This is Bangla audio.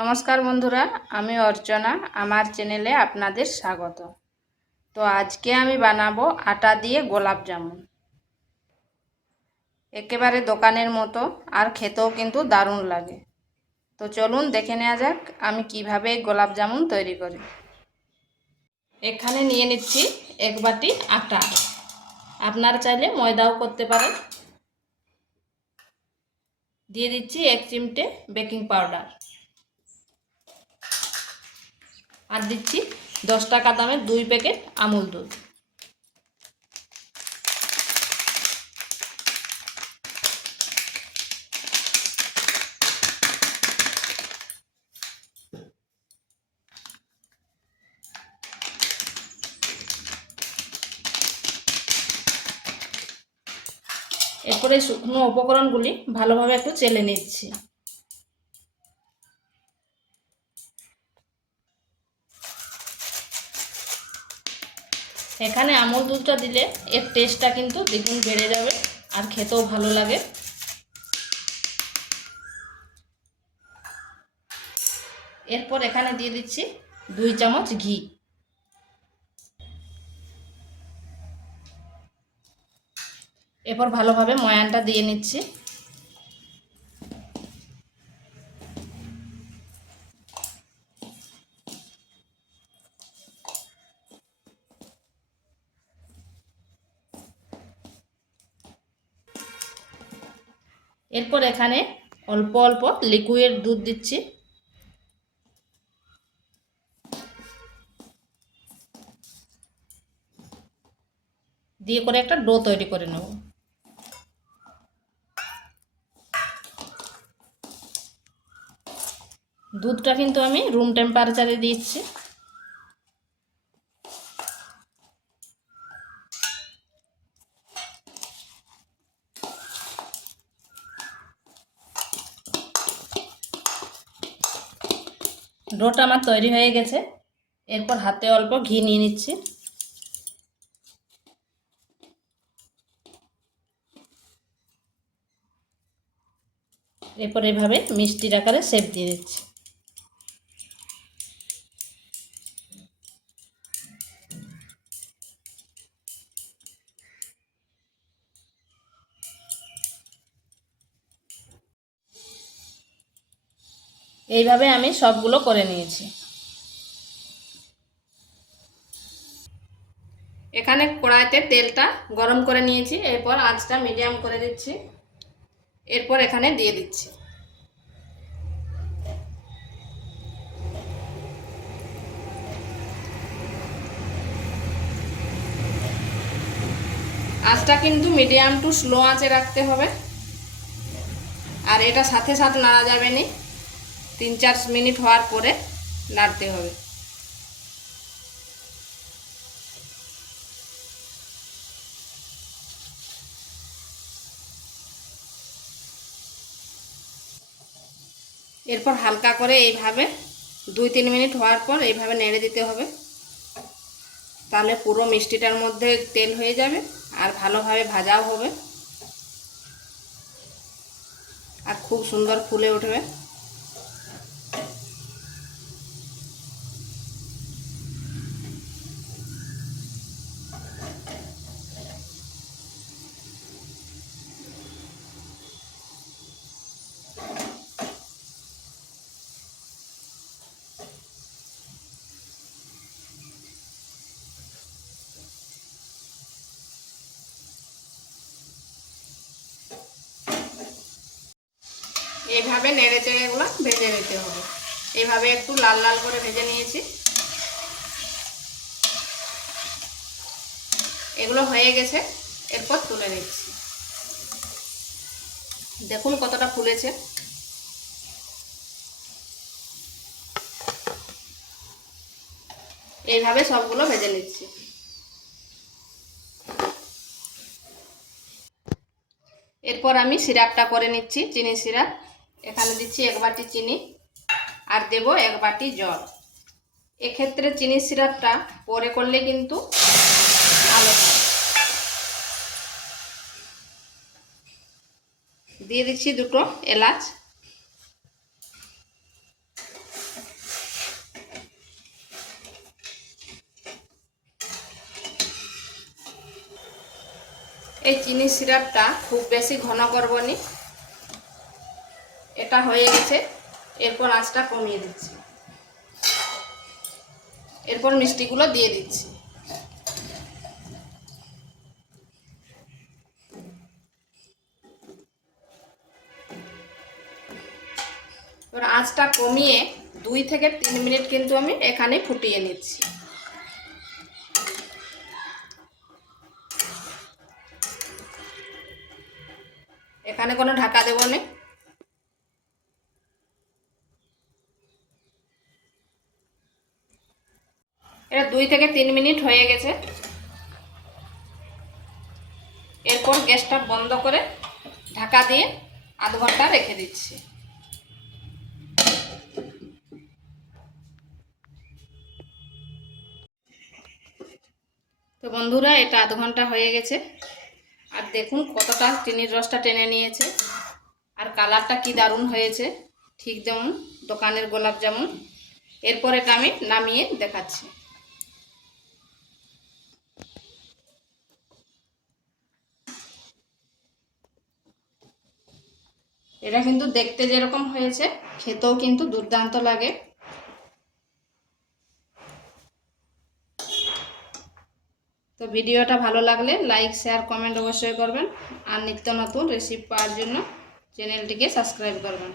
নমস্কার বন্ধুরা, আমি অর্চনা। আমার চ্যানেলে আপনাদের স্বাগত। তো আজকে আমি বানাবো আটা দিয়ে গোলাপ জামুন। একেবারে দোকানের মতো, আর খেতেও কিন্তু দারুণ লাগে। তো চলুন দেখে নেওয়া যাক আমি কিভাবে গোলাপ জামুন তৈরি করি। এখানে নিয়ে নিচ্ছি 1 বাটি আটা। আপনারা চাইলে ময়দাও করতে পারেন। দিয়ে দিচ্ছি 1 চিমটে বেকিং পাউডার, আর দিচ্ছি 10 টাকা দামের 2 প্যাকেট আমুল দুধ। এরপরে শুকনো উপকরণগুলি ভালোভাবে একটু চেলে নিচ্ছি। এখানে আমুল দুধটা দিলে এর টেস্টটা কিন্তু দ্বিগুণ বেড়ে যাবে, আর খেতেও ভালো লাগে। এরপর এখানে দিয়ে দিচ্ছি 2 চামচ ঘি। এরপর ভালোভাবে ময়ানটা দিয়ে নিচ্ছি। এরপর এখানে অল্প অল্প লিকুইড দুধ দিচ্ছি। দিয়ে করে একটা ডো তৈরি করে নেব। দুধটা কিন্তু আমি রুম টেম্পারেচারে দিচ্ছি। ডোটা আমার তৈরি হয়ে গেছে। এরপর হাতে অল্প ঘি নিয়ে নিচ্ছি। এরপর এভাবে মিষ্টির আকারে শেপ দিয়ে দিচ্ছি। এইভাবে আমি সবগুলো করে নিয়েছি। এখানে কড়াইতে তেলটা গরম করে নিয়েছি। এরপর আঁচটা মিডিয়াম করে দিচ্ছি। এরপর এখানে দিয়ে দিচ্ছি। আঁচটা কিন্তু মিডিয়াম টু স্লো আঁচে রাখতে হবে, আর এটা সাথে সাথে নাড়া যাবে না। 3-4 মিনিট হওয়ার পরে নাড়তে হবে। এরপর হালকা করে এইভাবে 2-3 মিনিট হওয়ার পর এইভাবে নেড়ে দিতে হবে। তাহলে পুরো মিষ্টিটার মধ্যে তেল হয়ে যাবে, আর ভালোভাবে ভাজাও হবে, আর খুব সুন্দর ফুলে উঠবে। এইভাবে নেড়ে চেড়ে এগুলো ভেজে নিতে হবে। এইভাবে একটু লাল লাল করে ভেজে নিয়েছি। এগুলো হয়ে গেছে। এরপর তুলে নিচ্ছি। দেখুন কতটা ফুলেছে। এইভাবে সবগুলো ভেজে নিচ্ছি। এরপর আমি সিরাপটা করে নিচ্ছি, চিনি সিরাপ। এখানে দিচ্ছি 1 বাটি চিনি, আর দেব 1 বাটি জল। এক্ষেত্রে চিনি সিরাপটা পরে করলে কিন্তু ভালো হয়। দিয়ে দিচ্ছি 2টো এলাচ। এই চিনি সিরাপটা খুব বেশি ঘন করব না, এটা হয়ে গেছে। এরপর আঁচটা কমিয়ে দিচ্ছি, এরপর মিষ্টিগুলো দিয়ে দিচ্ছি। এবার আঁচটা কমিয়ে 2 থেকে 3 মিনিট কিন্তু আমি এখানে ফুটিয়ে নিচ্ছি। এখানে কোনো ঢাকা দেব না। এটা 2 থেকে 3 মিনিট হয়ে গেছে। এরপর গ্যাসটা বন্ধ করে ঢাকা দিয়ে আধ ঘন্টা রেখে দিচ্ছি। তো বন্ধুরা, এটা আধ ঘন্টা হয়ে গেছে। আর দেখুন কতটা চিনির রসটা টেনে নিয়েছে, আর কালারটা কি দারুণ হয়েছে, ঠিক যেমন দোকানের গোলাপ জামুন। এরপর এটা আমি নামিয়ে দেখাচ্ছি। এটা কিন্তু দেখতে যেরকম হয়েছে, খেতেও কিন্তু দুর্দান্ত লাগে। তো ভিডিওটা ভালো লাগলে লাইক, শেয়ার, কমেন্ট অবশ্যই করবেন। আর নিত্য নতুন রেসিপি পাওয়ার জন্য চ্যানেলটিকে সাবস্ক্রাইব করবেন।